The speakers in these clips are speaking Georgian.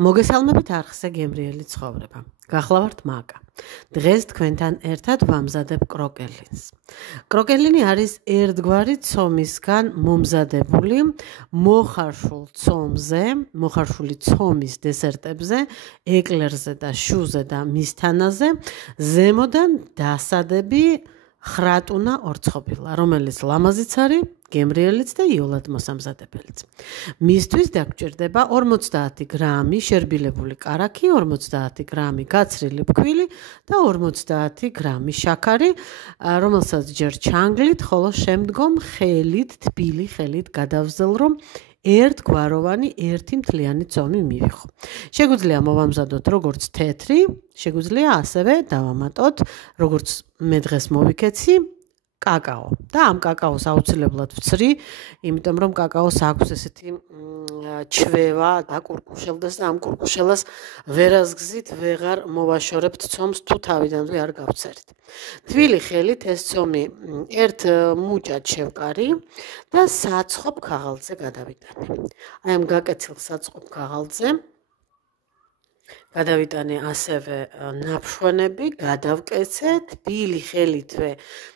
მოგესალმებით არხზე გემრიელი ცხოვრება. გახლავართ მაგა. დღეს თქვენთან ერთად ვამზადებ კროკელინს. კროკელინი არის ერთგვარი ცომისგან მომზადებული მოხარშული ცომის დესერტებზე, ეკლერზე და შუზე და მისთანაზე ზემოდან დასადები ხრატუნა ორცხობილა, რომელიც ლამაზიც არის, გემრიელიც და იოლად მოსამზადებელიც. მისთვის დაგჭირდება 50 გრამი შერბილებული კარაქი, 50 გრამი გაცრილი ფქვილი და 50 გრამი შაქარი, რომელსაც ჯერ ჩანგლით, ხოლო შემდგომ თბილი ხელით გადავზელ, რომ ერთგვაროვანი ერთი მთლიანი ცომი მივიღო. შეგვიძლია მოვამზადოთ როგორც თეთრი, შეგვიძლია ასევე დავამატოთ, როგორც მე დღეს მოვიქეცი, კაკაო. და ამ კაკაოს აუცილებლად ვცრი, იმიტომ რომ კაკაოს აქვს ესეთი ჩვევა, აკურკუშელდეს და ამ კურკუშელას ვერასგზით ვეღარ მოვაშორებთ ცომს თუ თავიდანვე არ გავცერთ. თბილი ხელით ეს ცომი ერთ მუჭად შევკარი და საწყობ ქაღალდზე გადავიტანე. აი ამ გაკეცილ საწყობ ქაღალდზე გადავიტანე ასევე ნაფშვენები, გადავკეცე, თბილი ხელითვე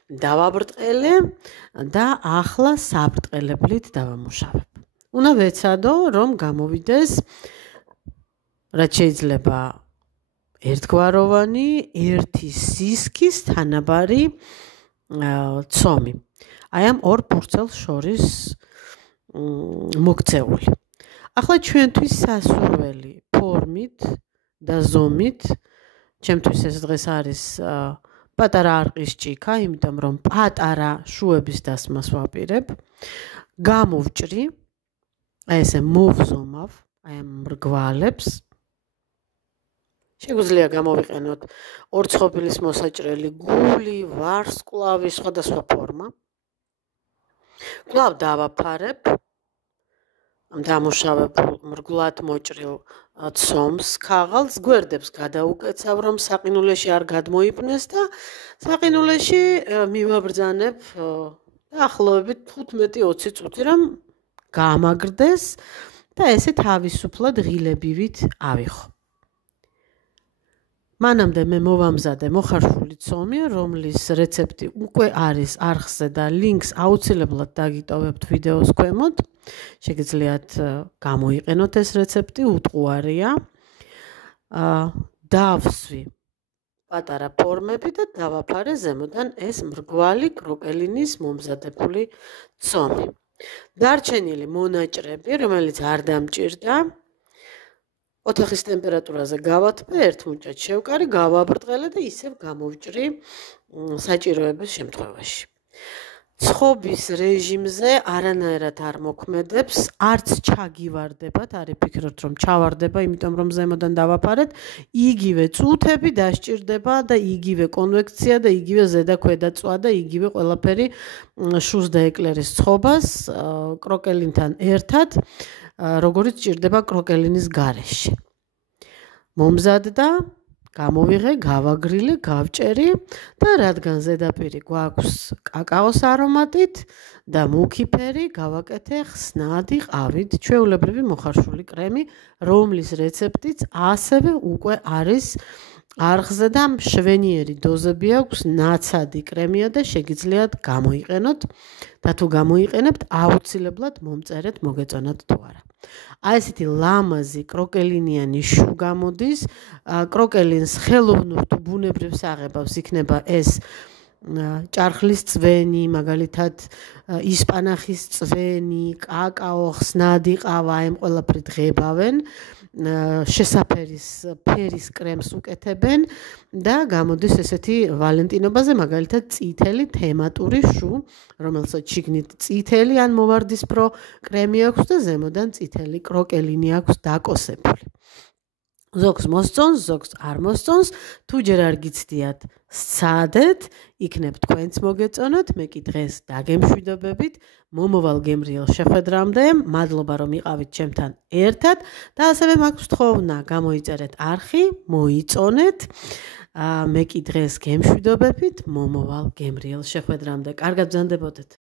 დავაბრტყელე და ახლა საბრტყელებლით დავამუშავებ. უნდა ვეცადო, რომ გამოვიდეს რაც შეიძლება ერთგვაროვანი, ერთი სისქის თანაბარი ცომი. აი ამ ორ ფურცელს შორის მოქცეული. ახლა ჩვენთვის სასურველი ფორმით და ზომით, ჩემთვის ეს დღეს არის პატარა არყის ჭიქა, იმიტომ რომ პატარა შუების დასმას ვაპირებ. გამოვჭრი, აი ესე მოვზომავ, აი ამ მრგვალებს. შეგვიძლია გამოვიყენოთ ორცხობილის მოსაჭრელი გული, ვარსკვლავი, სხვადასხვა ფორმა. კვლავ დავაფარებ დამუშავებულ მრგვლად მოჭრილ ცომს ქაღალდს, გვერდებს გადაუკეცავ, რომ საყინულეში არ გადმოიპნეს და საყინულეში მივაბრძანებ დაახლოებით 15-20 წუთი, რომ გამაგრდეს და ესე თავისუფლად ღილებივით ავიღო. მანამდე მე მოვამზადე მოხარშული ცომი, რომლის რეცეპტი უკვე არის არხზე და ლინკს აუცილებლად დაგიტოვებთ ვიდეოს ქვემოთ. შეგიძლიათ გამოიყენოთ ეს რეცეპტი, უტყუარია. დავსვი პატარა ფორმები და დავაფარე ზემოდან ეს მრგვალი კროკელინის მომზადებული ცომი. დარჩენილი მონაჭრები, რომელიც არ დამჭირდა, ოთახის ტემპერატურაზე გავათბე, ერთ მუჭად შევკარი, გავაბრტყელე და ისევ გამოვჭრი საჭიროების შემთხვევაში. ცხობის რეჟიმზე არანაირად არ მოქმედებს, არც ჩაგივარდებათ, არ იფიქროთ რომ ჩავარდება, იმიტომ რომ ზემოდან დავაფარეთ, იგივე წუთები დასჭირდება და იგივე კონვექცია და იგივე ზედა-ქვედა წვა და იგივე ყველაფერი შუს და ეკლერის ცხობას კროკელინთან ერთად, როგორც ჭირდება კროკელინის გარეშე. მომზადდა, გამოვიღე, გავაგრილე, გავჭერი და რადგან ზედაპირი გვაქვს კაკაოს არომატით და მუქი ფერი, გავაკეთე ხსნადი ყავით, ჩვეულებრივი მოხარშული კრემი, რომლის რეცეპტიც ასევე უკვე არის არხზე და მშვენიერი დოზები აქვს, ნაცადი კრემია და შეგიძლიათ გამოიყენოთ და თუ გამოიყენებთ, აუცილებლად მომწერეთ, მოგეწონათ თუ არა. აი ესეთი ლამაზი კროკელინიანი შუ გამოდის, კროკელინს ხელოვნურ თუ ბუნებრივ საღებავს იქნება ეს ჭარხლის წვენი, მაგალითად ისპანახის წვენი, კაკაო, ხსნადი ყავა, აი ამ ყველაფრით ღებავენ. შესაფერის ფერის კრემს უკეთებენ და გამოდის ესეთი ვალენტინობაზე, მაგალითად წითელი თემატური შუ, რომელსაც შიგნით წითელი ან მოვარდისფრო კრემი აქვს და ზემოდან წითელი კროკელინი აქვს დაკოსებული. ზოგს მოსწონს, ზოგს არ მოსწონს, თუ ჯერ არ გიცდიათ, სცადეთ, იქნებ თქვენც მოგეწონოთ, მე კი დღეს დაგემშვიდობებით, მომავალ გემრიელ შეხვედრამდე, მადლობა რომ იყავით ჩემთან ერთად და ასევე მაქვს თხოვნა, გამოიწერეთ არხი, მოიწონეთ, მე კი დღეს გემშვიდობებით, მომავალ გემრიელ შეხვედრამდე, კარგად ბრძანდებოდეთ.